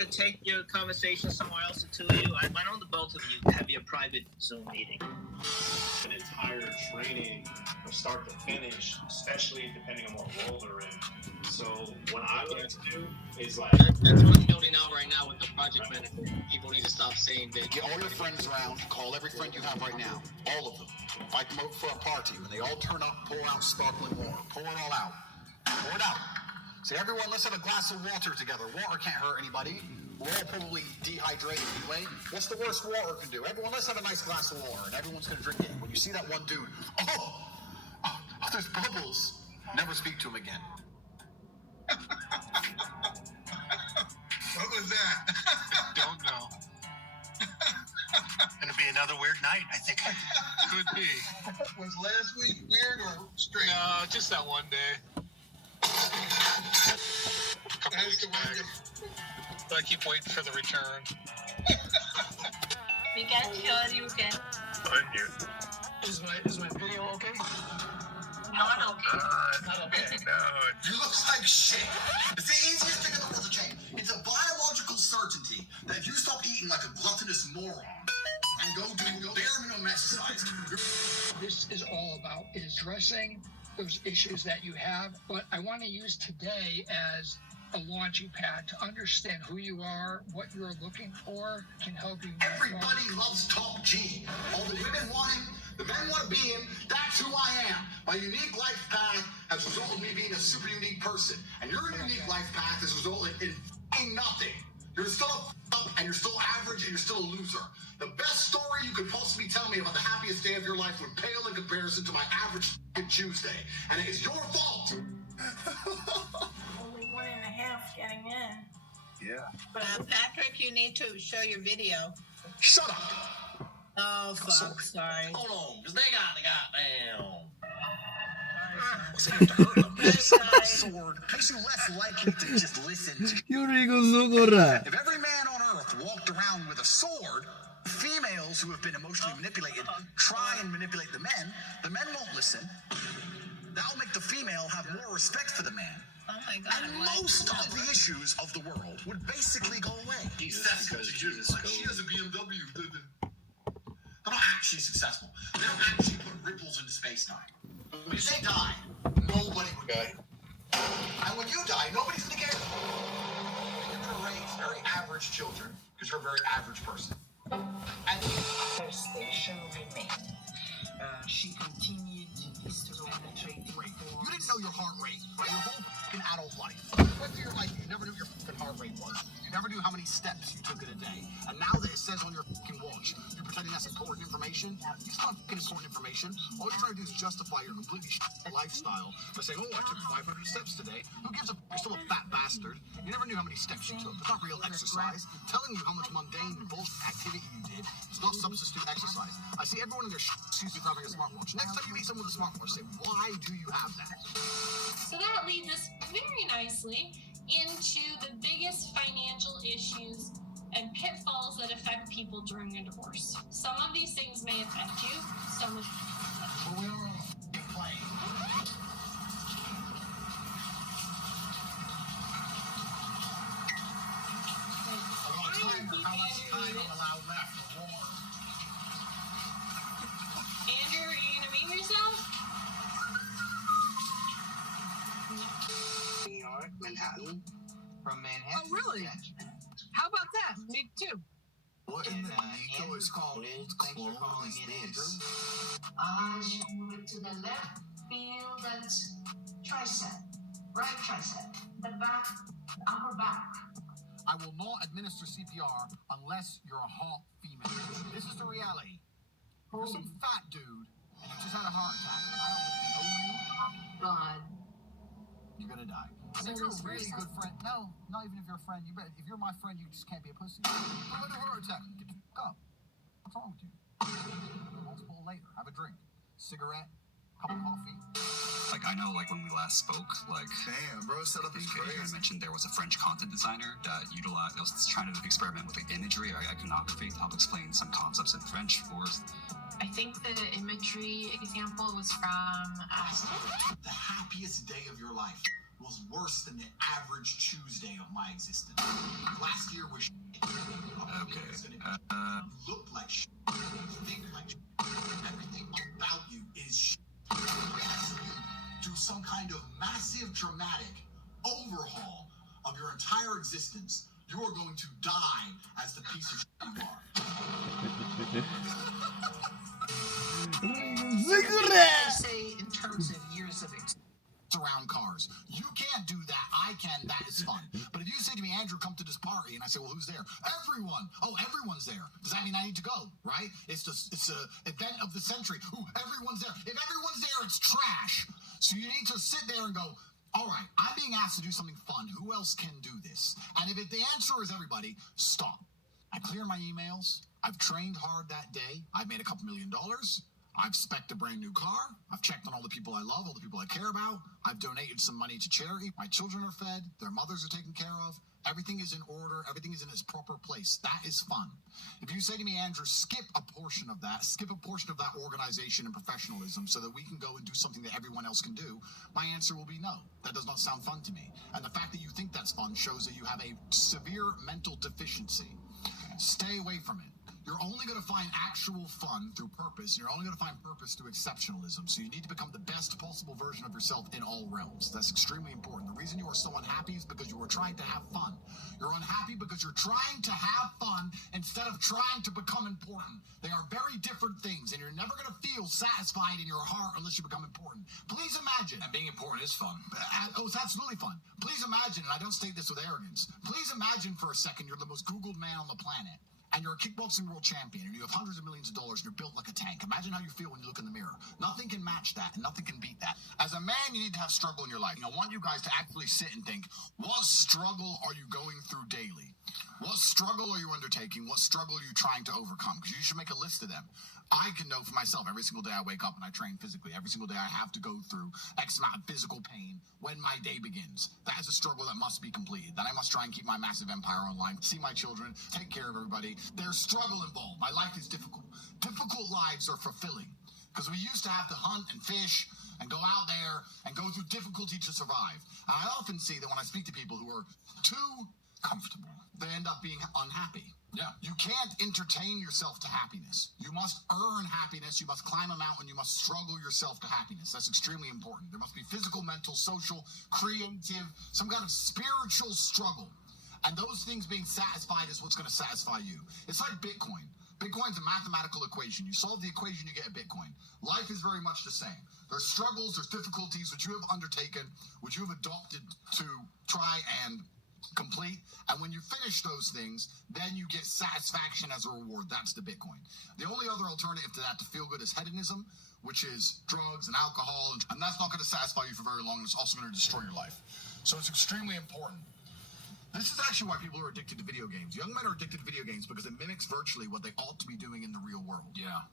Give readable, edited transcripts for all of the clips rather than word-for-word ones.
to take your conversation somewhere else, the two of you. Why don't the both of you have your private Zoom meeting? An entire training from start to finish, especially depending on what role they're in. So what I like to do is like... That's what I'm building out right now with the project manager. People need to stop saying that. Get all your friends around, call every friend you have right now, all of them. Invite them over for a party. When they all turn up, pour out sparkling water. Pour it all out. Pour it out. Say, everyone, let's have a glass of water together. Water can't hurt anybody. We're all probably dehydrated anyway. What's the worst water can do? Everyone, let's have a nice glass of water, and everyone's going to drink it. When you see that one dude, oh, there's bubbles. Never speak to him again. What was that? Don't know. Gonna be another weird night, I think. Could be. Was last week weird or straight? No, just that one day. Couple weeks back. But I keep waiting for the return. We can hear you, Ken. On you. Is my video okay? Not okay. Not okay. No. You look like shit. It's the easiest thing in the world to change. It's a biological certainty that if you stop eating like a gluttonous moron and go do bare minimum exercise. This is all about addressing those issues that you have, but I want to use today as a launching pad to understand who you are, what you're looking for, can help you. Everybody loves Top G. All the women want him, the men want to be him. That's who I am. My unique life path has resulted in me being a super unique person. And your unique life path has resulted in nothing. You're still a up and you're still average and you're still a loser. The best story you could possibly tell me about the happiest day of your life would pale in comparison to my average Tuesday. And it is your fault. Only 1.5 getting in. Yeah. But Patrick, you need to show your video. Shut up. Oh, fuck. Sorry. Hold on, because they got the goddamn. Sword makes you less likely to just listen to. If every man on earth walked around with a sword, females who have been emotionally manipulated try and manipulate the men won't listen. That'll make the female have more respect for the man. Oh my God. And most of the issues of the world would basically go away. Jesus, because Jesus Like she has a BMW. They're not actually successful. They don't actually put ripples into space-time. When they die, nobody would care. And when you die, nobody's gonna care. You're gonna raise very average children because you're a very average person. And Her station remained. She continued his penetrating rate. You didn't know your heart rate by your whole fucking adult life. Went through your life, you never knew your fucking heart rate was. You never knew how many steps you took in a day. And now that it says on your fucking watch, you're pretending that's important information. It's not fucking important information. All you're trying to do is justify your completely lifestyle by saying, oh, I took 500 steps today. Who gives a f? You're still a fat bastard. You never knew how many steps you took. It's not real exercise. Telling you how much mundane bullshit activity you did is not substitute exercise. I see everyone in their excuse for having a smartwatch. Next time you meet someone with a smartwatch, say, why do you have that? So that leads us very nicely into the biggest financial issues and pitfalls that affect people during a divorce. Some of these things may affect you, some of We're all playing. How much time I'm allowed left for war? Andrew, are you gonna mute yourself? New York, Manhattan, from Manhattan. Oh, really? How about that? Me too. What in the Nico is called Thanks for calling is in, this? As you move to the left, feel that tricep, right tricep, the back, the upper back. I will not administer CPR unless you're a hot female. This is the reality. If you're some fat dude and you just had a heart attack and I don't really know you, God. you're gonna die. And if you're a really good friend, no, not even if you're a friend, you better, if you're my friend, you just can't be a pussy. You had a heart attack. Get the fuck up. What's wrong with you? Multiple later. Have a drink. Cigarette. Cup of coffee. Like, I know, like, when we last spoke, like... Damn, bro, set up his crazy. I mentioned there was a French content designer that was trying to experiment with, like, imagery or iconography to help explain some concepts in French for... I think the imagery example was from The happiest day of your life. was worse than the average Tuesday of my existence. Last year was Okay. You look like you think like everything about you is do some kind of massive, dramatic overhaul of your entire existence. You are going to die as the piece of you are. I say in terms of years of experience. Around cars. You can't do that. I can. That is fun. But if you say to me, Andrew, come to this party, and I say, well, who's there? Everyone. Oh, everyone's there. Does that mean I need to go? Right? It's a event of the century. Ooh, everyone's there. If everyone's there, it's trash. So you need to sit there and go, all right, I'm being asked to do something fun. Who else can do this? And if the answer is everybody, stop. I clear my emails. I've trained hard that day. I've made a couple $1 million. I've spec'd a brand new car. I've checked on all the people I love, all the people I care about. I've donated some money to charity. My children are fed. Their mothers are taken care of. Everything is in order. Everything is in its proper place. That is fun. If you say to me, Andrew, skip a portion of that organization and professionalism so that we can go and do something that everyone else can do, my answer will be no. That does not sound fun to me. And the fact that you think that's fun shows that you have a severe mental deficiency. Stay away from it. You're only going to find actual fun through purpose. You're only going to find purpose through exceptionalism. So you need to become the best possible version of yourself in all realms. That's extremely important. The reason you are so unhappy is because you are trying to have fun. You're unhappy because you're trying to have fun instead of trying to become important. They are very different things, and you're never going to feel satisfied in your heart unless you become important. Please imagine. And being important is fun. Oh, it's absolutely fun. Please imagine, and I don't state this with arrogance, please imagine for a second you're the most Googled man on the planet. And you're a kickboxing world champion, and you have hundreds of millions of dollars, and you're built like a tank. Imagine how you feel when you look in the mirror. Nothing can match that, and nothing can beat that. As a man, you need to have struggle in your life. I want you guys to actually sit and think, what struggle are you going through daily? What struggle are you undertaking? What struggle are you trying to overcome? Because you should make a list of them. I can know for myself, every single day I wake up and I train physically. Every single day I have to go through X amount of physical pain when my day begins. That is a struggle that must be completed. Then I must try and keep my massive empire online, see my children, take care of everybody. There's struggle involved. My life is difficult. Difficult lives are fulfilling. Because we used to have to hunt and fish and go out there and go through difficulty to survive. And I often see that when I speak to people who are too comfortable, they end up being unhappy. Yeah. You can't entertain yourself to happiness. You must earn happiness. You must climb a mountain. You must struggle yourself to happiness. That's extremely important. There must be physical, mental, social, creative, some kind of spiritual struggle. And those things being satisfied is what's going to satisfy you. It's like Bitcoin. Bitcoin's a mathematical equation. You solve the equation, you get a Bitcoin. Life is very much the same. There's struggles, there's difficulties which you have undertaken, which you have adopted to try and complete, and when you finish those things, then you get satisfaction as a reward. That's the Bitcoin. The only other alternative to that to feel good is hedonism, which is drugs and alcohol, and that's not going to satisfy you for very long, and it's also going to destroy your life. So it's extremely important. This is actually why people are addicted to video games. Young men are addicted to video games because it mimics virtually what they ought to be doing in the real world. Yeah.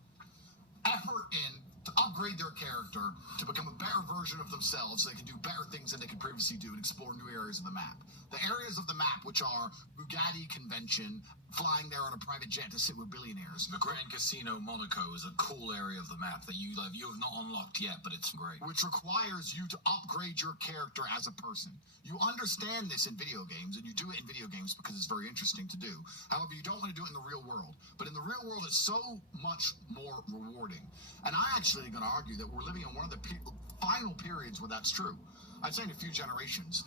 Effort in to upgrade their character to become a better version of themselves so they can do better things than they could previously do and explore new areas of the map. The areas of the map which are Bugatti convention, flying there on a private jet to sit with billionaires. The Grand Casino Monaco is a cool area of the map that you have not unlocked yet, but it's great. Which requires you to upgrade your character as a person. You understand this in video games, and you do it in video games because it's very interesting to do. However, you don't want to do it in the real world. But in the real world, it's so much more rewarding. And I'm actually going to argue that we're living in one of the final periods where that's true. I'd say in a few generations,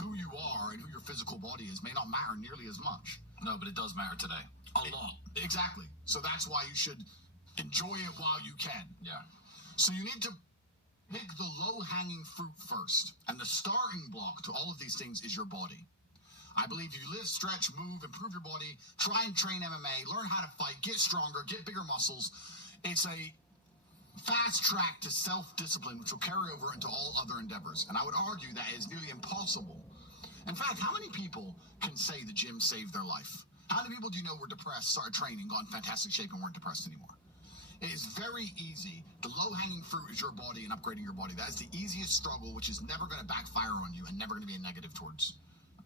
who you are and who your physical body is may not matter nearly as much. No, but it does matter today. A lot. Exactly. So that's why you should enjoy it while you can. Yeah. So you need to pick the low-hanging fruit first. And the starting block to all of these things is your body. I believe if you live, stretch, move, improve your body, try and train MMA, learn how to fight, get stronger, get bigger muscles, it's a fast track to self-discipline, which will carry over into all other endeavors. And I would argue that it is nearly impossible. In fact, how many people can say the gym saved their life? How many people do you know were depressed, started training, got in fantastic shape, and weren't depressed anymore? It is very easy. The low-hanging fruit is your body and upgrading your body. That is the easiest struggle, which is never going to backfire on you and never going to be a negative towards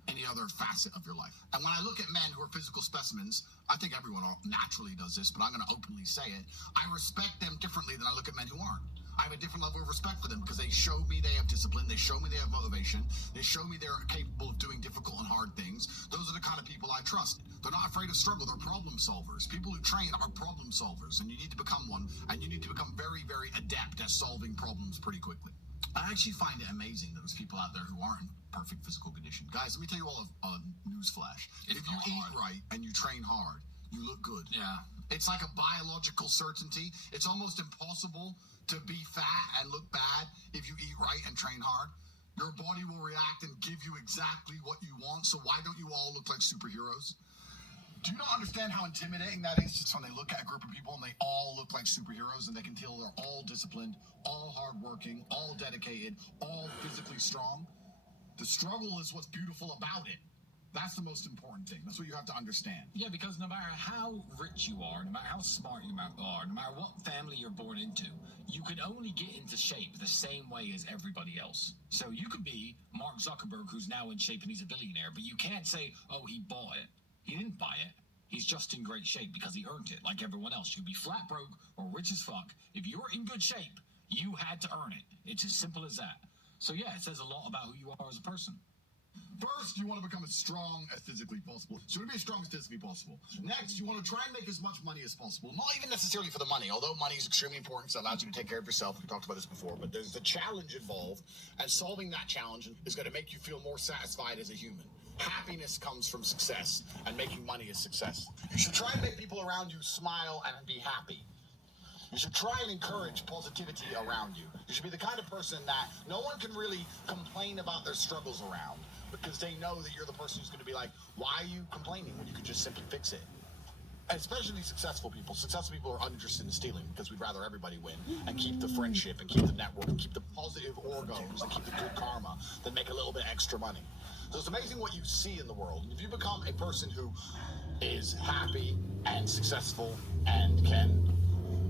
any other facet of your life. And when I look at men who are physical specimens, I think everyone naturally does this, but I'm going to openly say it. I respect them differently than I look at men who aren't. I have a different level of respect for them because they show me they have discipline, they show me they have motivation, they show me they're capable of doing difficult and hard things. Those are the kind of people I trust. They're not afraid of struggle, they're problem solvers. People who train are problem solvers, and you need to become one, and you need to become very, very adept at solving problems pretty quickly. I actually find it amazing that there's people out there who aren't in perfect physical condition. Guys, let me tell you all a news flash. If you eat right and you train hard, you look good. Yeah. It's like a biological certainty. It's almost impossible to be fat and look bad if you eat right and train hard. Your body will react and give you exactly what you want, so why don't you all look like superheroes? Do you not understand how intimidating that is just when they look at a group of people and they all look like superheroes and they can tell they're all disciplined, all hardworking, all dedicated, all physically strong? The struggle is what's beautiful about it. That's the most important thing. That's what you have to understand. Yeah, because no matter how rich you are, no matter how smart you are, no matter what family you're born into, you can only get into shape the same way as everybody else. So you could be Mark Zuckerberg, who's now in shape and he's a billionaire, but you can't say, oh, he bought it. He didn't buy it. He's just in great shape because he earned it, like everyone else. You could be flat broke or rich as fuck. If you're in good shape, you had to earn it. It's as simple as that. So yeah, it says a lot about who you are as a person. First, you want to become as strong as physically possible. So you want to be as strong as physically possible. Next, you want to try and make as much money as possible. Not even necessarily for the money, although money is extremely important because it allows you to take care of yourself. We talked about this before, but there's a challenge involved, and solving that challenge is going to make you feel more satisfied as a human. Happiness comes from success, and making money is success. You should try and make people around you smile and be happy. You should try and encourage positivity around you. You should be the kind of person that no one can really complain about their struggles around because they know that you're the person who's going to be like, why are you complaining when you could just simply fix it? Especially successful people. Successful people are uninterested in stealing because we'd rather everybody win and keep the friendship and keep the network and keep the positive orgos and keep the good karma than make a little bit extra money. So it's amazing what you see in the world. And if you become a person who is happy and successful and can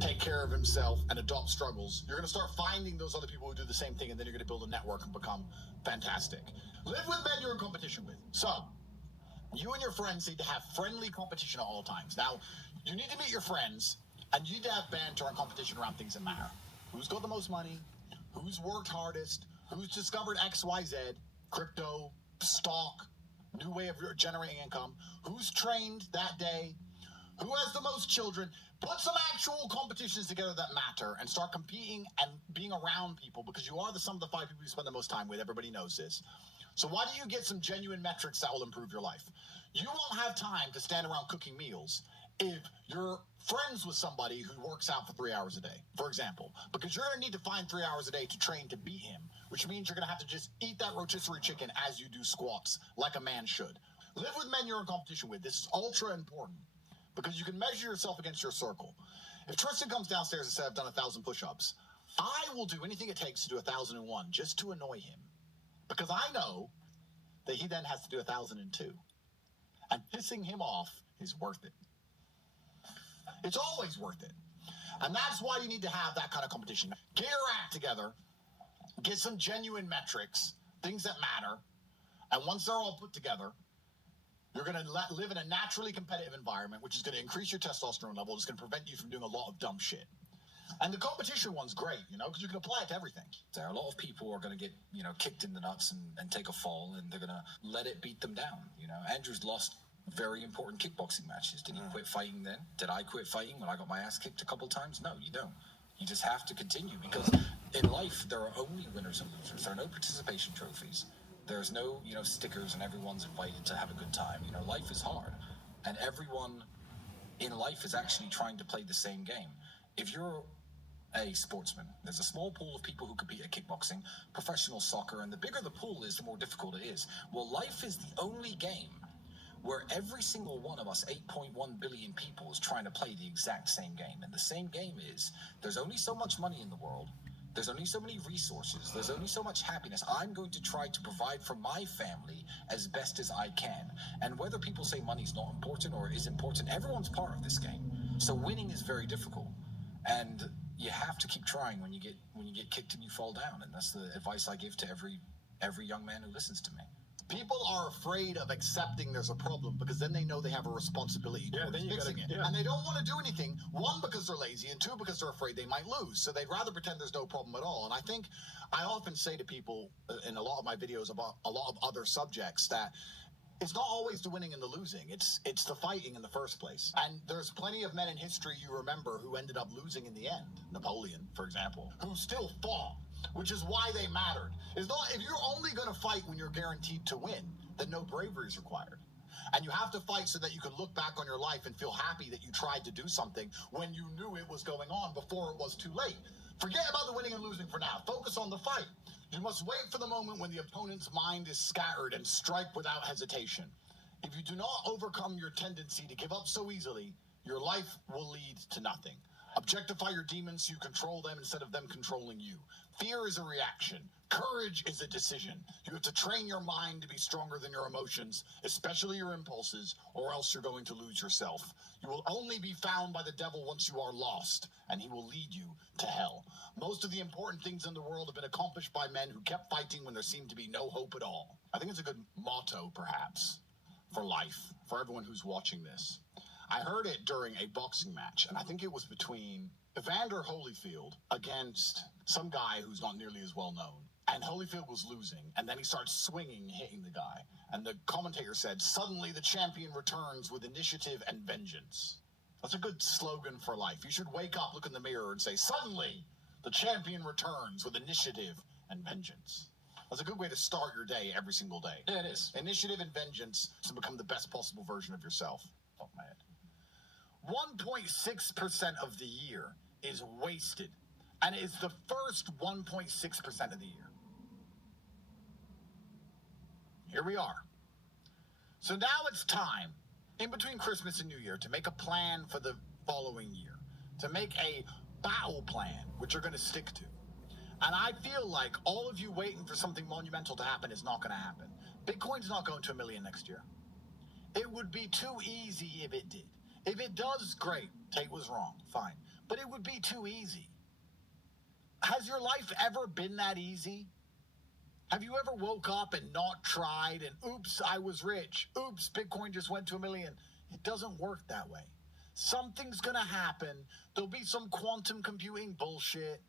take care of himself and adopt struggles, you're going to start finding those other people who do the same thing, and then you're going to build a network and become fantastic. Live with men you're in competition with. So, you and your friends need to have friendly competition at all times. Now, you need to meet your friends, and you need to have banter and competition around things that matter. Who's got the most money? Who's worked hardest? Who's discovered XYZ, crypto, stock, new way of generating income? Who's trained that day? Who has the most children? Put some actual competitions together that matter and start competing and being around people because you are the sum of the 5 people you spend the most time with. Everybody knows this. So why don't you get some genuine metrics that will improve your life? You won't have time to stand around cooking meals if you're friends with somebody who works out for 3 hours a day, for example, because you're going to need to find 3 hours a day to train to beat him, which means you're going to have to just eat that rotisserie chicken as you do squats like a man should. Live with men you're in competition with. This is ultra important. Because you can measure yourself against your circle. If Tristan comes downstairs and says, I've done 1,000 push-ups, I will do anything it takes to do 1,001 just to annoy him. Because I know that he then has to do 1,002. And pissing him off is worth it. It's always worth it. And that's why you need to have that kind of competition. Get your act together, get some genuine metrics, things that matter, and once they're all put together, you're going to live in a naturally competitive environment, which is going to increase your testosterone level. It's going to prevent you from doing a lot of dumb shit. And the competition one's great, because you can apply it to everything. There are a lot of people who are going to get, kicked in the nuts and take a fall, and they're going to let it beat them down. Andrew's lost very important kickboxing matches. Did he quit fighting then? Did I quit fighting when I got my ass kicked a couple times? No, you don't. You just have to continue because in life, there are only winners and losers. There are no participation trophies. There's no, stickers and everyone's invited to have a good time. Life is hard. And everyone in life is actually trying to play the same game. If you're a sportsman, there's a small pool of people who compete at kickboxing, professional soccer, and the bigger the pool is, the more difficult it is. Well, life is the only game where every single one of us, 8.1 billion people, is trying to play the exact same game. And the same game is, there's only so much money in the world. There's only so many resources. There's only so much happiness. I'm going to try to provide for my family as best as I can. And whether people say money's not important or is important, everyone's part of this game. So winning is very difficult. And you have to keep trying when you get kicked and you fall down. And that's the advice I give to every young man who listens to me. People are afraid of accepting there's a problem because then they know they have a responsibility towards fixing it. And they don't want to do anything, one, because they're lazy, and two, because they're afraid they might lose. So they'd rather pretend there's no problem at all. And I think I often say to people in a lot of my videos about a lot of other subjects that it's not always the winning and the losing. It's the fighting in the first place. And there's plenty of men in history you remember who ended up losing in the end. Napoleon, for example, who still fought, which is why they mattered. It's not, if you're only going to fight when you're guaranteed to win, then no bravery is required. And you have to fight so that you can look back on your life and feel happy that you tried to do something when you knew it was going on before it was too late. Forget about the winning and losing for now. Focus on the fight. You must wait for the moment when the opponent's mind is scattered and strike without hesitation. If you do not overcome your tendency to give up so easily, your life will lead to nothing. Objectify your demons so you control them instead of them controlling you. Fear is a reaction. Courage is a decision. You have to train your mind to be stronger than your emotions, especially your impulses, or else you're going to lose yourself. You will only be found by the devil once you are lost, and he will lead you to hell. Most of the important things in the world have been accomplished by men who kept fighting when there seemed to be no hope at all. I think it's a good motto, perhaps, for life, for everyone who's watching this. I heard it during a boxing match, and I think it was between Evander Holyfield against some guy who's not nearly as well known. And Holyfield was losing, and then he starts swinging, hitting the guy. And the commentator said, "Suddenly the champion returns with initiative and vengeance." That's a good slogan for life. You should wake up, look in the mirror, and say, "Suddenly the champion returns with initiative and vengeance." That's a good way to start your day every single day. Yeah, it is. Initiative and vengeance to become the best possible version of yourself. Off my head. 1.6% of the year is wasted, and it is the first 1.6% of the year. Here we are. So now it's time, in between Christmas and New Year, to make a plan for the following year, to make a battle plan, which you're going to stick to. And I feel like all of you waiting for something monumental to happen is not going to happen. Bitcoin's not going to 1 million next year. It would be too easy if it did. If it does, great. Tate was wrong. Fine. But it would be too easy. Has your life ever been that easy? Have you ever woke up and not tried and oops, I was rich. Oops, Bitcoin just went to 1 million. It doesn't work that way. Something's going to happen. There'll be some quantum computing bullshit.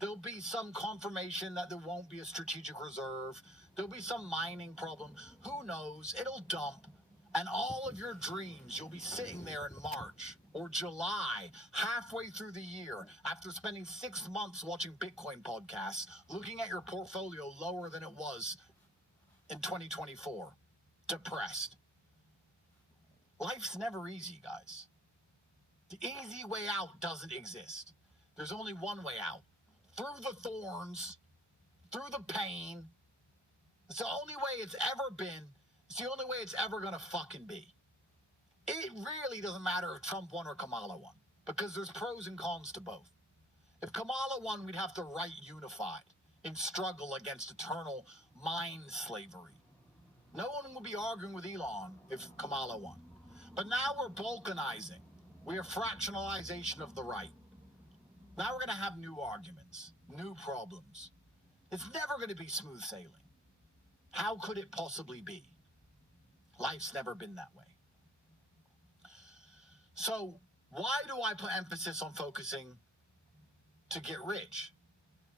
There'll be some confirmation that there won't be a strategic reserve. There'll be some mining problem. Who knows? It'll dump. And all of your dreams, you'll be sitting there in March or July, halfway through the year, after spending 6 months watching Bitcoin podcasts, looking at your portfolio lower than it was in 2024, depressed. Life's never easy, guys. The easy way out doesn't exist. There's only one way out. Through the thorns, through the pain. It's the only way it's ever been. It's the only way it's ever going to fucking be. It really doesn't matter if Trump won or Kamala won, because there's pros and cons to both. If Kamala won, we'd have to write unified in struggle against eternal mind slavery. No one would be arguing with Elon if Kamala won. But now we're balkanizing. We are fractionalization of the right. Now we're going to have new arguments, new problems. It's never going to be smooth sailing. How could it possibly be? Life's never been that way. So why do I put emphasis on focusing to get rich?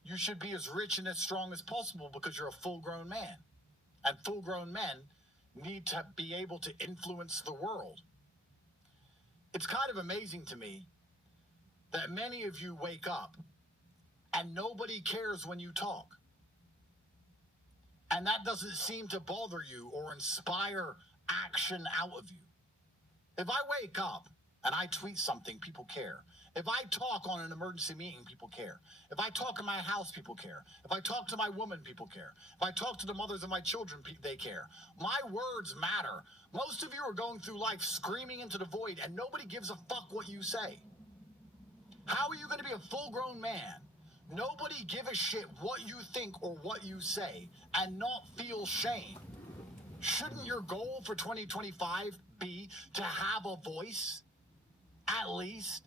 You should be as rich and as strong as possible because you're a full-grown man. And full-grown men need to be able to influence the world. It's kind of amazing to me that many of you wake up and nobody cares when you talk. And that doesn't seem to bother you or inspire action out of you. If I wake up and I tweet something, people care. If I talk on an emergency meeting, people care. If I talk in my house, people care. If I talk to my woman, people care. If I talk to the mothers of my children, they care. My words matter. Most of you are going through life screaming into the void and nobody gives a fuck what you say. How are you going to be a full-grown man, nobody give a shit what you think or what you say, and not feel shame? Shouldn't your goal for 2025 be to have a voice, at least?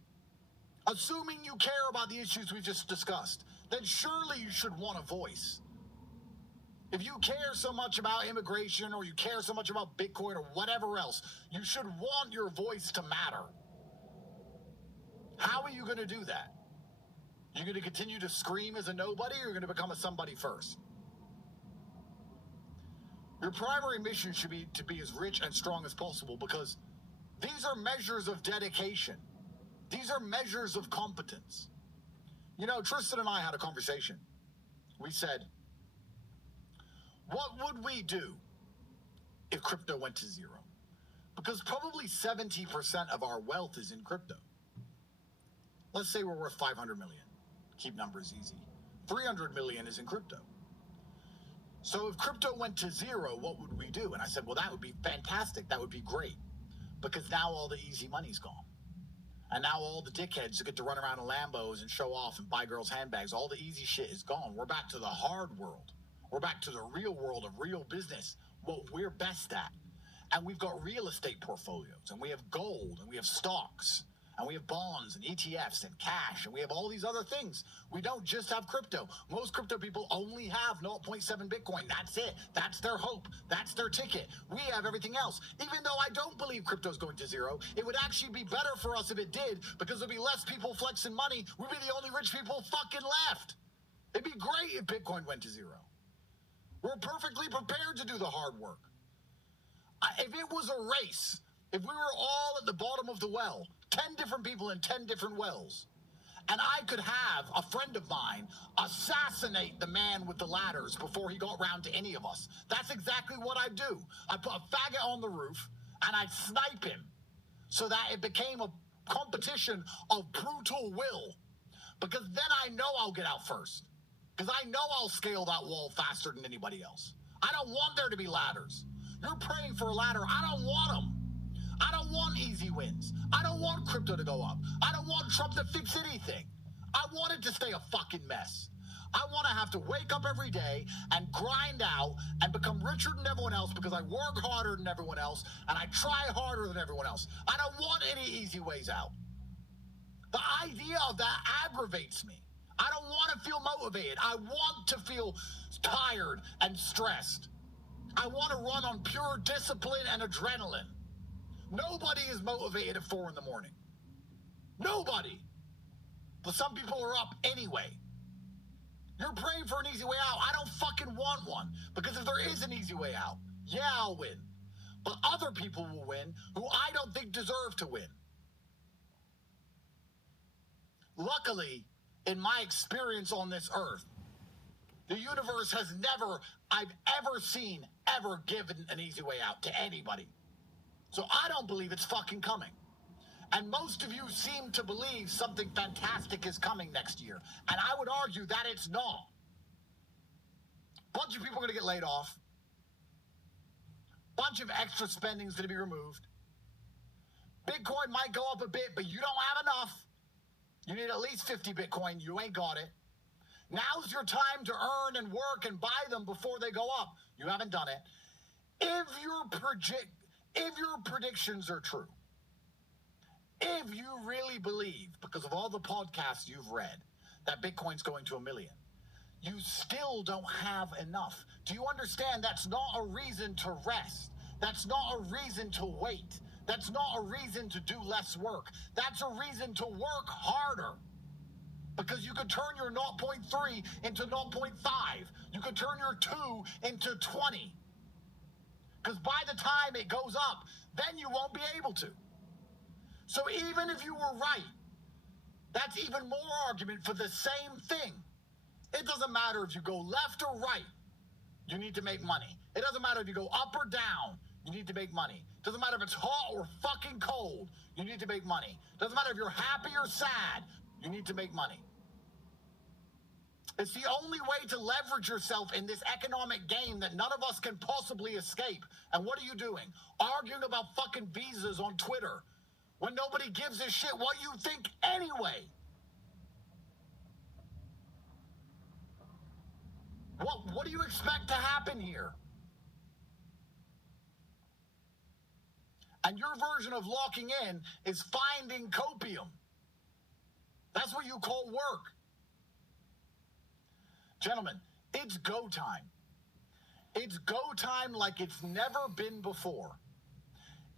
Assuming you care about the issues we just discussed, then surely you should want a voice. If you care so much about immigration or you care so much about Bitcoin or whatever else, you should want your voice to matter. How are you going to do that? You're going to continue to scream as a nobody, or you're going to become a somebody first? Your primary mission should be to be as rich and strong as possible, because these are measures of dedication. These are measures of competence. You know, Tristan and I had a conversation. We said, what would we do if crypto went to zero? Because probably 70% of our wealth is in crypto. Let's say we're worth 500 million. Keep numbers easy. 300 million is in crypto. So if crypto went to zero, what would we do? And I said, well, that would be fantastic. That would be great. Because now all the easy money's gone. And now all the dickheads who get to run around in Lambos and show off and buy girls' handbags, all the easy shit is gone. We're back to the hard world. We're back to the real world of real business, what we're best at. And we've got real estate portfolios, and we have gold, and we have stocks, and we have bonds and ETFs and cash, and we have all these other things. We don't just have crypto. Most crypto people only have 0.7 Bitcoin. That's it. That's their hope. That's their ticket. We have everything else. Even though I don't believe crypto's going to zero, it would actually be better for us if it did, because there'd be less people flexing money. We'd be the only rich people fucking left. It'd be great if Bitcoin went to zero. We're perfectly prepared to do the hard work. If it was a race, if we were all at the bottom of the well, 10 different people in 10 different wells, and I could have a friend of mine assassinate the man with the ladders before he got round to any of us, that's exactly what I'd do. I'd put a faggot on the roof, and I'd snipe him so that it became a competition of brutal will. Because then I know I'll get out first. Because I know I'll scale that wall faster than anybody else. I don't want there to be ladders. You're praying for a ladder. I don't want them. I don't want easy wins. I don't want crypto to go up. I don't want Trump to fix anything. I want it to stay a fucking mess. I want to have to wake up every day and grind out and become richer than everyone else because I work harder than everyone else and I try harder than everyone else. I don't want any easy ways out. The idea of that aggravates me. I don't want to feel motivated. I want to feel tired and stressed. I want to run on pure discipline and adrenaline. Nobody is motivated at 4 in the morning. Nobody. But some people are up anyway. You're praying for an easy way out. I don't fucking want one. Because if there is an easy way out, yeah, I'll win. But other people will win who I don't think deserve to win. Luckily, in my experience on this earth, the universe has never, I've ever seen, ever given an easy way out to anybody. So I don't believe it's fucking coming. And most of you seem to believe something fantastic is coming next year. And I would argue that it's not. Bunch of people are going to get laid off. Bunch of extra spending is going to be removed. Bitcoin might go up a bit, but you don't have enough. You need at least 50 Bitcoin. You ain't got it. Now's your time to earn and work and buy them before they go up. You haven't done it. If your predictions are true, if you really believe, because of all the podcasts you've read, that Bitcoin's going to 1 million, you still don't have enough. Do you understand that's not a reason to rest? That's not a reason to wait. That's not a reason to do less work. That's a reason to work harder. Because you could turn your 0.3 into 0.5. You could turn your 2 into 20. Because by the time it goes up, then you won't be able to. So even if you were right, that's even more argument for the same thing. It doesn't matter if you go left or right, you need to make money. It doesn't matter if you go up or down, you need to make money. It doesn't matter if it's hot or fucking cold, you need to make money. It doesn't matter if you're happy or sad, you need to make money. It's the only way to leverage yourself in this economic game that none of us can possibly escape. And what are you doing? Arguing about fucking visas on Twitter when nobody gives a shit what you think anyway. What do you expect to happen here? And your version of locking in is finding copium. That's what you call work. Gentlemen, it's go time. It's go time like it's never been before.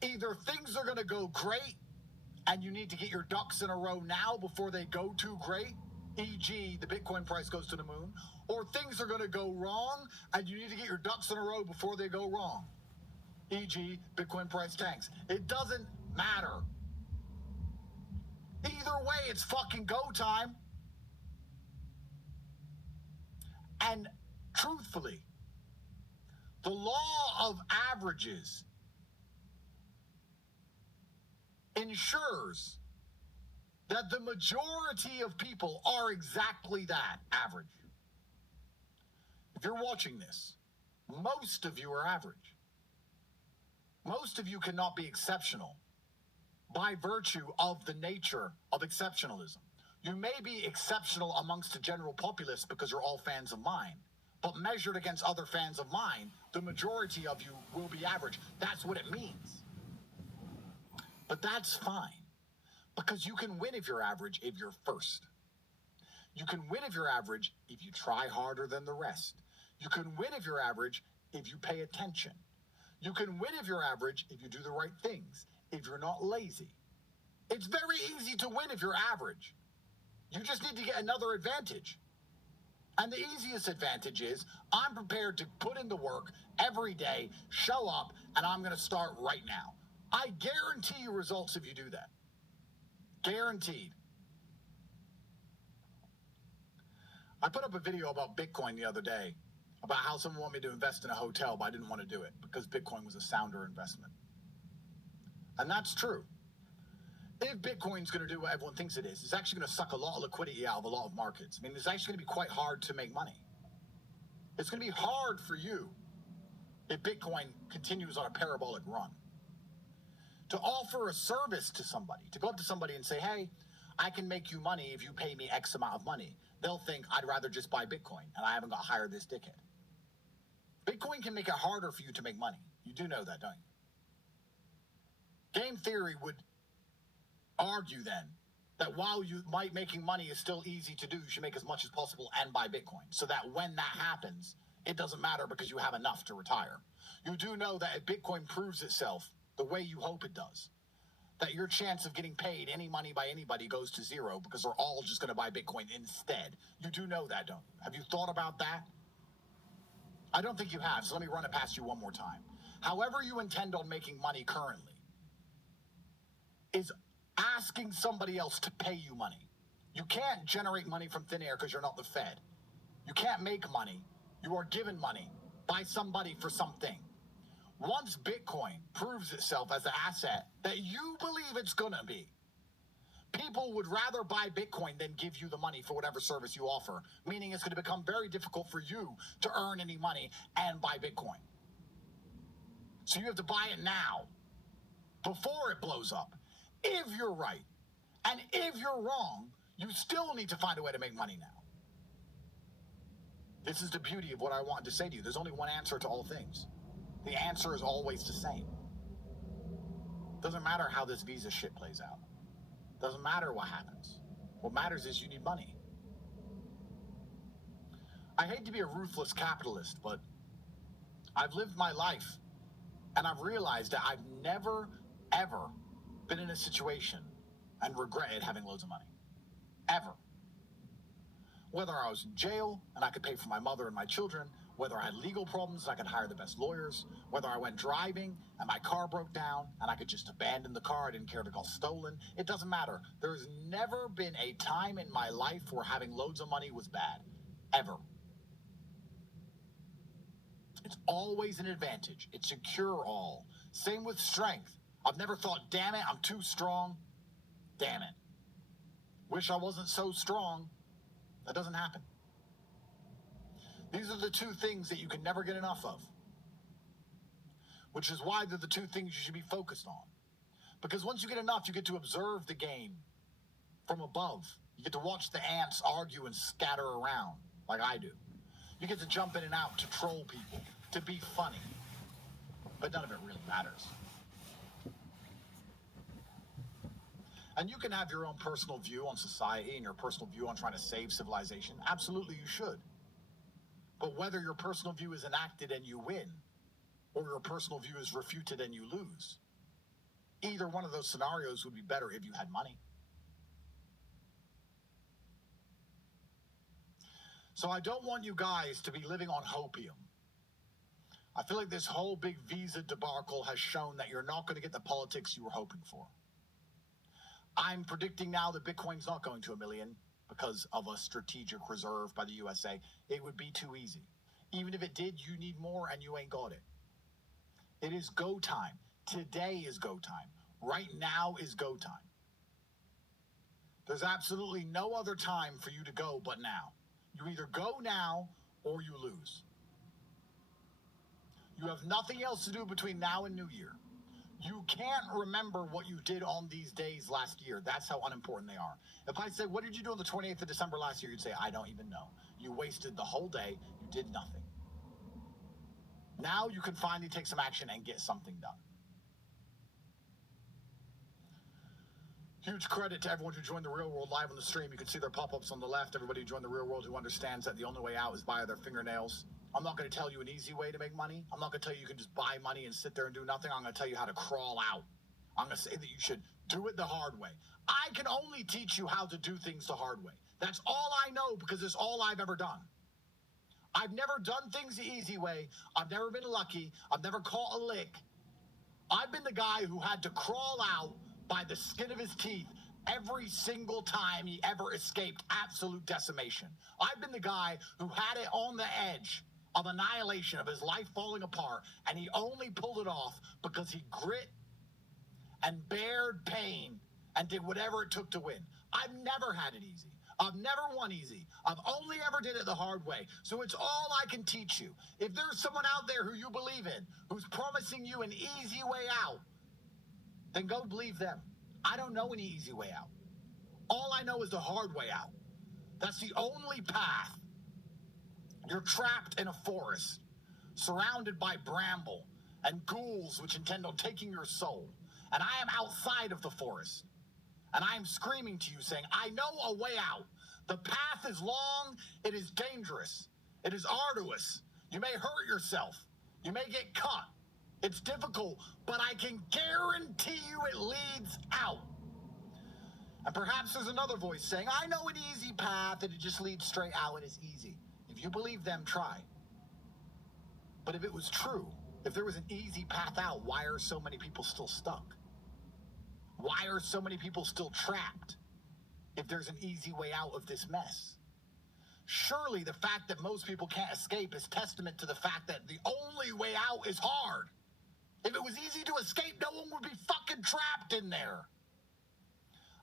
Either things are going to go great and you need to get your ducks in a row now before they go too great, e.g. the Bitcoin price goes to the moon, or things are going to go wrong and you need to get your ducks in a row before they go wrong, e.g. Bitcoin price tanks. It doesn't matter. Either way, it's fucking go time. And truthfully, the law of averages ensures that the majority of people are exactly that, average. If you're watching this, most of you are average. Most of you cannot be exceptional by virtue of the nature of exceptionalism. You may be exceptional amongst the general populace because you're all fans of mine, but measured against other fans of mine, the majority of you will be average. That's what it means. But that's fine, because you can win if you're average if you're first. You can win if you're average if you try harder than the rest. You can win if you're average if you pay attention. You can win if you're average if you do the right things, if you're not lazy. It's very easy to win if you're average. You just need to get another advantage. And the easiest advantage is I'm prepared to put in the work every day, show up, and I'm going to start right now. I guarantee you results if you do that. Guaranteed. I put up a video about Bitcoin the other day, about how someone wanted me to invest in a hotel, but I didn't want to do it because Bitcoin was a sounder investment. And that's true. If Bitcoin's going to do what everyone thinks it is, it's actually going to suck a lot of liquidity out of a lot of markets. I mean, it's actually going to be quite hard to make money. It's going to be hard for you if Bitcoin continues on a parabolic run. To offer a service to somebody, to go up to somebody and say, hey, I can make you money if you pay me X amount of money. They'll think I'd rather just buy Bitcoin and I haven't got to hire this dickhead. Bitcoin can make it harder for you to make money. You do know that, don't you? Game theory would argue then that while you might making money is still easy to do, you should make as much as possible and buy Bitcoin so that when that happens, it doesn't matter because you have enough to retire. You do know that if Bitcoin proves itself the way you hope it does, that your chance of getting paid any money by anybody goes to zero because they're all just going to buy Bitcoin instead. You do know that, don't you? Have you thought about that? I don't think you have, so let me run it past you one more time. However you intend on making money currently is asking somebody else to pay you money. You can't generate money from thin air because you're not the Fed. You can't make money. You are given money by somebody for something. Once Bitcoin proves itself as an asset that you believe it's going to be, people would rather buy Bitcoin than give you the money for whatever service you offer, meaning it's going to become very difficult for you to earn any money and buy Bitcoin. So you have to buy it now before it blows up. If you're right, and if you're wrong, you still need to find a way to make money now. This is the beauty of what I wanted to say to you. There's only one answer to all things. The answer is always the same. Doesn't matter how this visa shit plays out. Doesn't matter what happens. What matters is you need money. I hate to be a ruthless capitalist, but I've lived my life and I've realized that I've never, ever been in a situation and regretted having loads of money. Ever. Whether I was in jail and I could pay for my mother and my children, whether I had legal problems and I could hire the best lawyers, whether I went driving and my car broke down and I could just abandon the car, I didn't care if it got stolen, it doesn't matter. There's never been a time in my life where having loads of money was bad. Ever. It's always an advantage. It's a cure-all. Same with strength. I've never thought, damn it, I'm too strong. Damn it. Wish I wasn't so strong. That doesn't happen. These are the two things that you can never get enough of, which is why they're the two things you should be focused on. Because once you get enough, you get to observe the game from above. You get to watch the ants argue and scatter around like I do. You get to jump in and out to troll people, to be funny. But none of it really matters. And you can have your own personal view on society and your personal view on trying to save civilization. Absolutely, you should. But whether your personal view is enacted and you win, or your personal view is refuted and you lose, either one of those scenarios would be better if you had money. So I don't want you guys to be living on hopium. I feel like this whole big visa debacle has shown that you're not going to get the politics you were hoping for. I'm predicting now that Bitcoin's not going to $1 million because of a strategic reserve by the USA. It would be too easy. Even if it did, you need more and you ain't got it. It is go time. Today is go time. Right now is go time. There's absolutely no other time for you to go but now. You either go now or you lose. You have nothing else to do between now and New Year. You can't remember what you did on these days last year. That's how unimportant they are. If I say, what did you do on the 28th of December last year? You'd say, I don't even know. You wasted the whole day. You did nothing. Now you can finally take some action and get something done. Huge credit to everyone who joined the Real World live on the stream. You can see their pop-ups on the left. Everybody who joined the Real World who understands that the only way out is by their fingernails. I'm not going to tell you an easy way to make money. I'm not going to tell you can just buy money and sit there and do nothing. I'm going to tell you how to crawl out. I'm going to say that you should do it the hard way. I can only teach you how to do things the hard way. That's all I know because it's all I've ever done. I've never done things the easy way. I've never been lucky. I've never caught a lick. I've been the guy who had to crawl out by the skin of his teeth every single time he ever escaped absolute decimation. I've been the guy who had it on the edge of annihilation, of his life falling apart, and he only pulled it off because he grit and bared pain and did whatever it took to win. I've never had it easy. I've never won easy. I've only ever did it the hard way. So it's all I can teach you. If there's someone out there who you believe in, who's promising you an easy way out, then go believe them. I don't know any easy way out. All I know is the hard way out. That's the only path. You're trapped in a forest, surrounded by bramble and ghouls which intend on taking your soul. And I am outside of the forest. And I am screaming to you saying, I know a way out. The path is long. It is dangerous. It is arduous. You may hurt yourself. You may get cut. It's difficult, but I can guarantee you it leads out. And perhaps there's another voice saying, I know an easy path and it just leads straight out and it's easy. If you believe them, try. But if it was true, if there was an easy path out, why are so many people still stuck? Why are so many people still trapped if there's an easy way out of this mess? Surely the fact that most people can't escape is testament to the fact that the only way out is hard. If it was easy to escape, no one would be fucking trapped in there.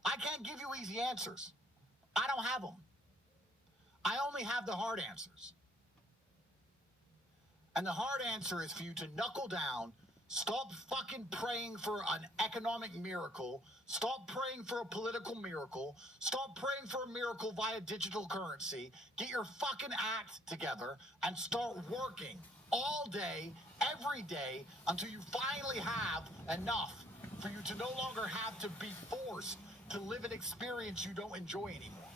I can't give you easy answers. I don't have them. I only have the hard answers. And the hard answer is for you to knuckle down, stop fucking praying for an economic miracle, stop praying for a political miracle, stop praying for a miracle via digital currency, get your fucking act together, and start working all day, every day, until you finally have enough for you to no longer have to be forced to live an experience you don't enjoy anymore.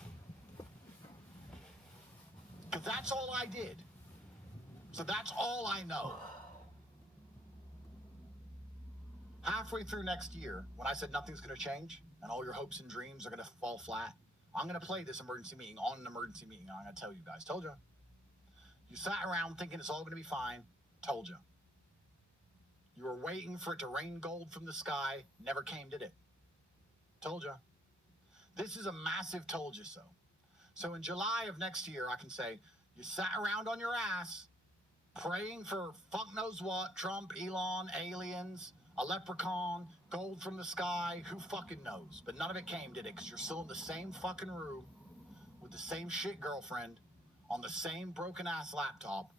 Because that's all I did. So that's all I know. Halfway through next year, when I said nothing's going to change and all your hopes and dreams are going to fall flat, I'm going to play this emergency meeting on an emergency meeting. I'm going to tell you guys. Told you. You sat around thinking it's all going to be fine. Told you. You were waiting for it to rain gold from the sky. Never came, did it? Told you. This is a massive told you so. So in July of next year, I can say, you sat around on your ass praying for fuck knows what, Trump, Elon, aliens, a leprechaun, gold from the sky, who fucking knows? But none of it came, did it? Because you're still in the same fucking room with the same shit girlfriend on the same broken ass laptop.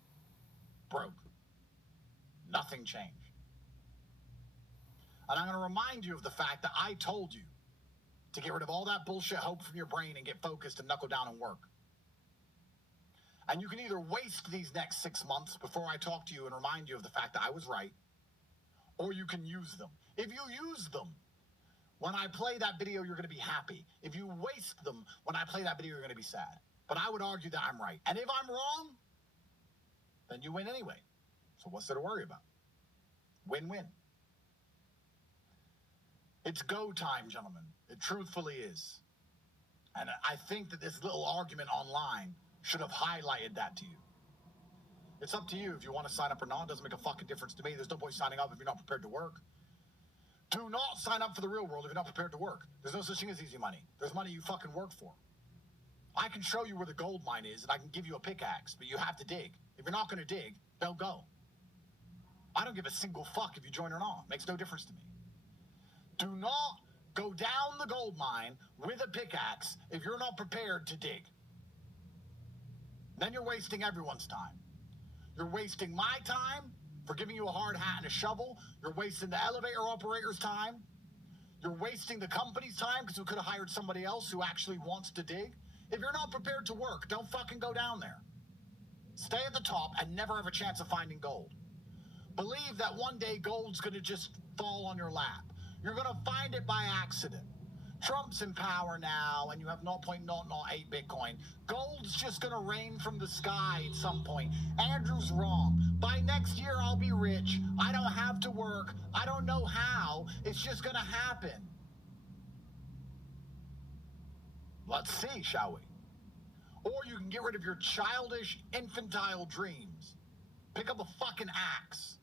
Broke. Nothing changed. And I'm going to remind you of the fact that I told you to get rid of all that bullshit hope from your brain and get focused and knuckle down and work. And you can either waste these next 6 months before I talk to you and remind you of the fact that I was right, or you can use them. If you use them, when I play that video, you're going to be happy. If you waste them, when I play that video, you're going to be sad. But I would argue that I'm right. And if I'm wrong, then you win anyway. So what's there to worry about? Win-win. It's go time, gentlemen. It truthfully is. And I think that this little argument online should have highlighted that to you. It's up to you if you want to sign up or not. It doesn't make a fucking difference to me. There's no point signing up if you're not prepared to work. Do not sign up for the real world if you're not prepared to work. There's no such thing as easy money. There's money you fucking work for. I can show you where the gold mine is and I can give you a pickaxe, but you have to dig. If you're not going to dig, don't go. I don't give a single fuck if you join or not. It makes no difference to me. Do not go down the gold mine with a pickaxe if you're not prepared to dig. Then you're wasting everyone's time. You're wasting my time for giving you a hard hat and a shovel. You're wasting the elevator operator's time. You're wasting the company's time because we could have hired somebody else who actually wants to dig. If you're not prepared to work, don't fucking go down there. Stay at the top and never have a chance of finding gold. Believe that one day gold's going to just fall on your lap. You're going to find it by accident. Trump's in power now, and you have 0.008 Bitcoin. Gold's just going to rain from the sky at some point. Andrew's wrong. By next year, I'll be rich. I don't have to work. I don't know how. It's just going to happen. Let's see, shall we? Or you can get rid of your childish, infantile dreams. Pick up a fucking axe.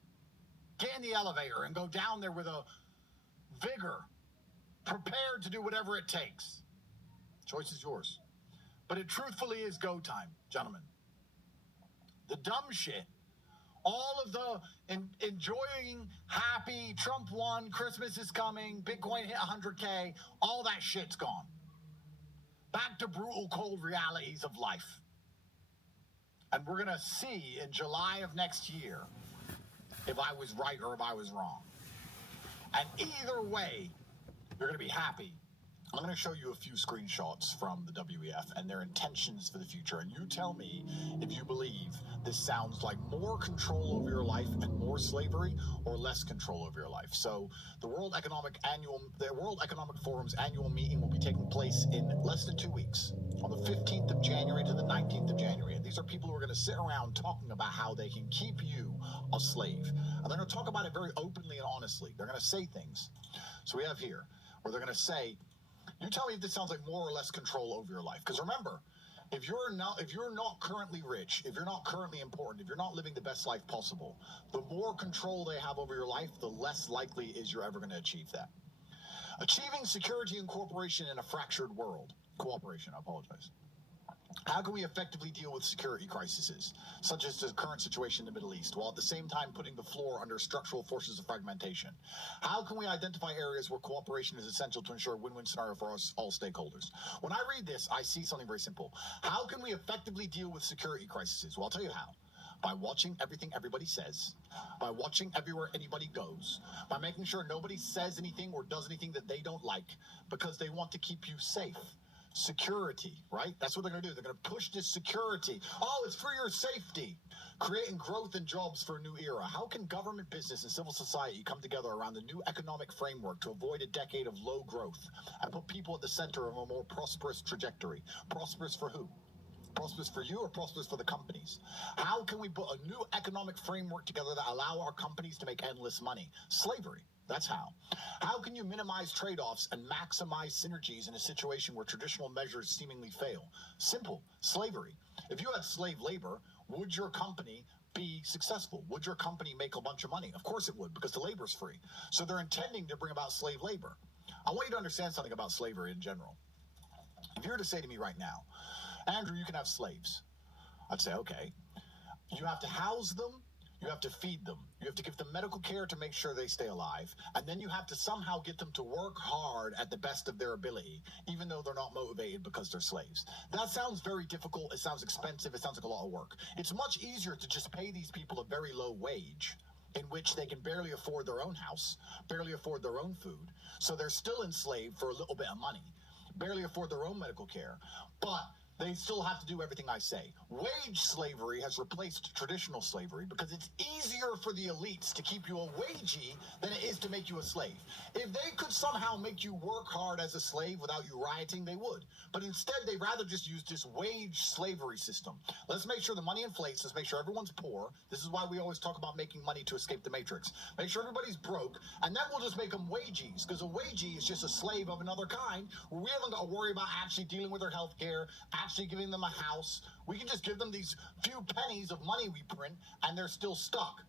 Get in the elevator and go down there with a vigor, prepared to do whatever it takes. Choice is yours. But it truthfully is go time, gentlemen. The dumb shit, all of the enjoying, happy, Trump won, Christmas is coming, Bitcoin hit 100K, all that shit's gone. Back to brutal, cold realities of life. And we're going to see in July of next year if I was right or if I was wrong. And either way, you're going to be happy. I'm going to show you a few screenshots from the WEF and their intentions for the future. And you tell me if you believe this sounds like more control over your life and more slavery or less control over your life. So the World Economic Forum's annual meeting will be taking place in less than 2 weeks, on the 15th of January to the 19th of January. And these are people who are going to sit around talking about how they can keep you a slave. And they're going to talk about it very openly and honestly. They're going to say things. So we have here where they're going to say, you tell me if this sounds like more or less control over your life. Because remember, if you're not currently rich, if you're not currently important, if you're not living the best life possible, the more control they have over your life, the less likely is you're ever going to achieve that. Achieving security and cooperation in a fractured world. Cooperation, I apologize. How can we effectively deal with security crises, such as the current situation in the Middle East, while at the same time putting the floor under structural forces of fragmentation? How can we identify areas where cooperation is essential to ensure a win-win scenario for us, all stakeholders? When I read this, I see something very simple. How can we effectively deal with security crises? Well, I'll tell you how. By watching everything everybody says, by watching everywhere anybody goes, by making sure nobody says anything or does anything that they don't like, because they want to keep you safe. Security, right? That's what they're going to do. They're going to push this security. Oh, it's for your safety. Creating growth and jobs for a new era. How can government, business, and civil society come together around the new economic framework to avoid a decade of low growth and put people at the center of a more prosperous trajectory? Prosperous for who? Prosperous for you or prosperous for the companies? How can we put a new economic framework together that allow our companies to make endless money? Slavery. That's how. How can you minimize trade-offs and maximize synergies in a situation where traditional measures seemingly fail? Simple. Slavery. If you had slave labor, would your company be successful? Would your company make a bunch of money? Of course it would, because the labor's free. So they're intending to bring about slave labor. I want you to understand something about slavery in general. If you were to say to me right now, Andrew, you can have slaves, I'd say, okay. You have to house them. You have to feed them. You have to give them medical care to make sure they stay alive. And then you have to somehow get them to work hard at the best of their ability, even though they're not motivated because they're slaves. That sounds very difficult. It sounds expensive. It sounds like a lot of work. It's much easier to just pay these people a very low wage in which they can barely afford their own house, barely afford their own food. So they're still enslaved for a little bit of money, barely afford their own medical care. But They still have to do everything I say. Wage slavery has replaced traditional slavery because it's easier for the elites to keep you a wagee than it is to make you a slave. If they could somehow make you work hard as a slave without you rioting, they would. But instead, they'd rather just use this wage slavery system. Let's make sure the money inflates. Let's make sure everyone's poor. This is why we always talk about making money to escape the matrix. Make sure everybody's broke, and then we'll just make them wagees, because a wagee is just a slave of another kind, where we haven't got to worry about actually dealing with their health care, actually giving them a house. We can just give them these few pennies of money we print, and they're still stuck.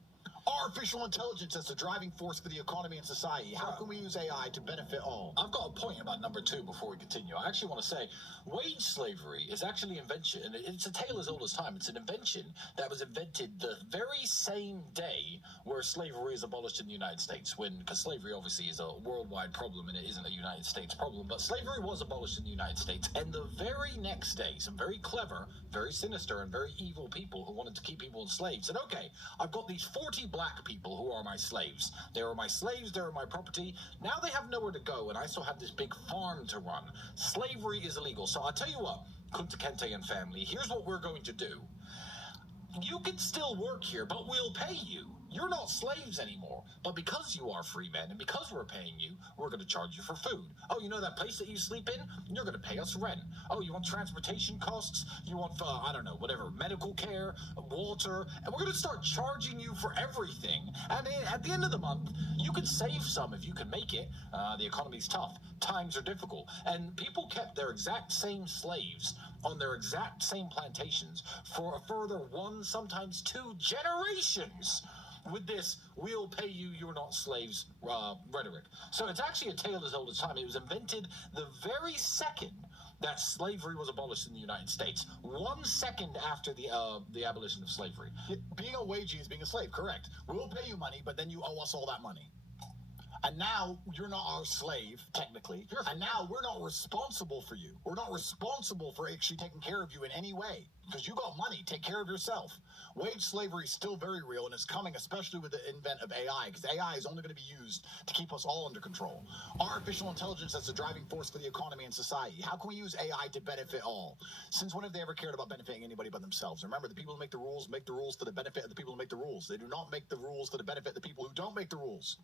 Artificial intelligence as the driving force for the economy and society. How can we use AI to benefit all? I've got a point about number 2 before we continue. I actually want to say wage slavery is actually an invention, and it's a tale as old as time. It's an invention that was invented the very same day where slavery is abolished in the United States, because slavery obviously is a worldwide problem and it isn't a United States problem, but slavery was abolished in the United States, and the very next day, some very clever, very sinister, and very evil people who wanted to keep people enslaved said, okay, I've got these 40 black people who are my slaves. They are my slaves, they are my property. Now they have nowhere to go, and I still have this big farm to run. Slavery is illegal. So I'll tell you what, Kunta Kinte and family, here's what we're going to do. You can still work here, but we'll pay you. You're not slaves anymore. But because you are free men and because we're paying you, we're going to charge you for food. Oh, you know that place that you sleep in? You're going to pay us rent. Oh, you want transportation costs? You want, I don't know, whatever, medical care, water. And we're going to start charging you for everything. And at the end of the month, you can save some if you can make it. The economy's tough. Times are difficult. And people kept their exact same slaves on their exact same plantations for a further 1, sometimes 2 generations with this "we'll pay you, you're not slaves" rhetoric. So it's actually a tale as old as time. It was invented the very second that slavery was abolished in the United States, 1 second after the abolition of slavery. Being a wagee is being a slave, correct. We'll pay you money, but then you owe us all that money. And now you're not our slave, technically. And now we're not responsible for you. We're not responsible for actually taking care of you in any way. Because you got money. Take care of yourself. Wage slavery is still very real, and it's coming, especially with the advent of AI, because AI is only going to be used to keep us all under control. Artificial intelligence as the driving force for the economy and society. How can we use AI to benefit all? Since when have they ever cared about benefiting anybody but themselves? Remember, the people who make the rules for the benefit of the people who make the rules. They do not make the rules for the benefit of the people who don't make the rules.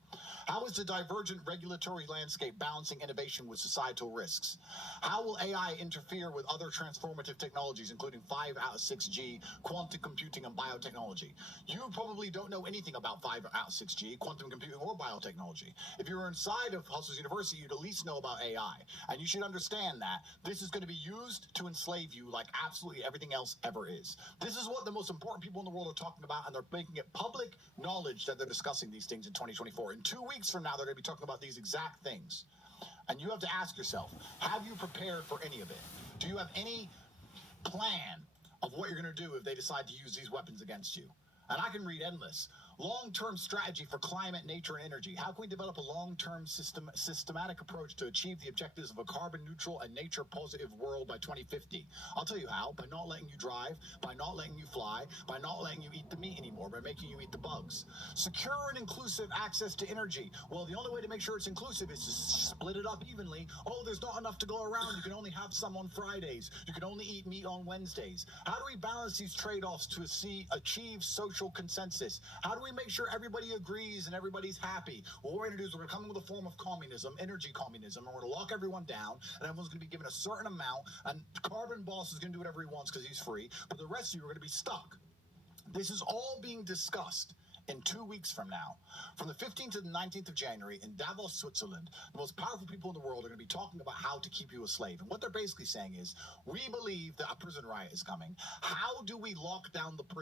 How is the divergent regulatory landscape balancing innovation with societal risks? How will AI interfere with other transformative technologies, including 5 out of 6G, quantum computing, and biotechnology? You probably don't know anything about 5 out of 6G, quantum computing, or biotechnology. If you were inside of Hustle's University, you'd at least know about AI. And you should understand that this is going to be used to enslave you like absolutely everything else ever is. This is what the most important people in the world are talking about, and they're making it public knowledge that they're discussing these things in 2024. In 2 weeks from now, they're going to be talking about these exact things. And you have to ask yourself, have you prepared for any of it? Do you have any plan of what you're going to do if they decide to use these weapons against you? And I can read endless. Long-term strategy for climate, nature, and energy. How can we develop a long-term systematic approach to achieve the objectives of a carbon-neutral and nature-positive world by 2050? I'll tell you how. By not letting you drive, by not letting you fly, by not letting you eat the meat anymore, by making you eat the bugs. Secure and inclusive access to energy. Well, the only way to make sure it's inclusive is to split it up evenly. Oh, there's not enough to go around. You can only have some on Fridays. You can only eat meat on Wednesdays. How do we balance these trade-offs to achieve social consensus? How do we make sure everybody agrees and everybody's happy? What we're going to do is we're going to come in with a form of communism, energy communism, and we're going to lock everyone down, and everyone's going to be given a certain amount, and Carbon Boss is going to do whatever he wants because he's free, but the rest of you are going to be stuck. This is all being discussed in 2 weeks from now. From the 15th to the 19th of January in Davos, Switzerland, the most powerful people in the world are going to be talking about how to keep you a slave. And what they're basically saying is, we believe that a prison riot is coming. How do we lock down the prison